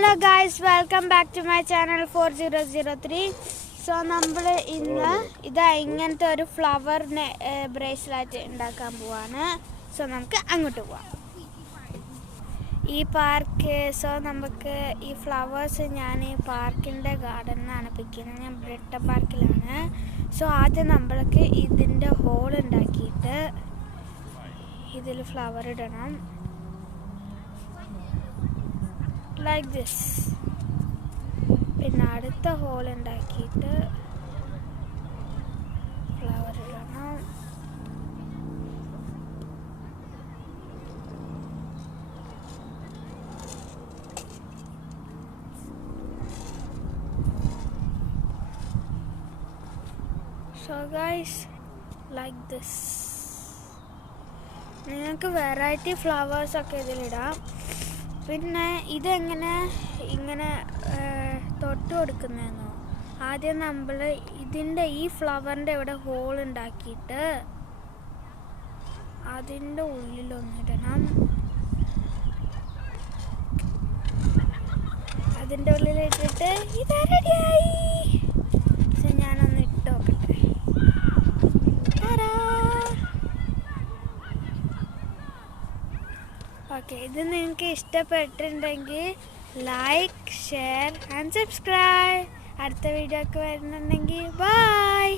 Hello guys, welcome back to my channel 4003. So നമ്മൾ ഇന്ന് ഇങ്ങനത്തെ ഒരു ഫ്ലവറിനെ ബ്രേസ്ലെറ്റ് ഉണ്ടാക്കാൻ പോവാണ്. സോ നമുക്ക് അങ്ങോട്ട് പോവാം. ഈ പാർക്ക് നമുക്ക് ഈ ഫ്ലവേഴ്സ് ഞാൻ ഈ പാർക്കിൻ്റെ ഗാർഡനിലാണ് പിക്കുന്നത്. ഞാൻ ബ്രിട്ടൻ പാർക്കിലാണ്. സോ ആദ്യം നമ്മൾക്ക് ഇതിൻ്റെ ഹോൾ ഉണ്ടാക്കിയിട്ട് ഇതിൽ ഫ്ലവർ ഇടണം. Like this. പിന്നെ അടുത്ത ഹോൾ ഉണ്ടാക്കിയിട്ട് ഫ്ലവർ ഇടണം. So guys, like this. നിങ്ങൾക്ക് വെറൈറ്റി ഫ്ലവേഴ്സൊക്കെ ഇതിലിടാം. പിന്നെ ഇതെങ്ങനെ ഇങ്ങനെ തൊട്ട് കൊടുക്കുന്നതെന്നോ, ആദ്യം നമ്മൾ ഇതിൻ്റെ ഈ ഫ്ലവറിൻ്റെ ഇവിടെ ഹോൾ ഉണ്ടാക്കിയിട്ട് അതിൻ്റെ ഉള്ളിലൊന്നിടണം. അതിൻ്റെ ഉള്ളിലിട്ടിട്ട് ഇത് റെഡിയായി. ഞാനൊന്ന് ഇട്ട് നോക്കട്ടെ. ഓക്കെ, ഇത് നിങ്ങൾക്ക് ഇഷ്ടപ്പെട്ടിട്ടുണ്ടെങ്കിൽ ലൈക്ക്, ഷെയർ ആൻഡ് സബ്സ്ക്രൈബ്. അടുത്ത വീഡിയോ ഒക്കെ വരുന്നുണ്ടെങ്കിൽ ബൈ.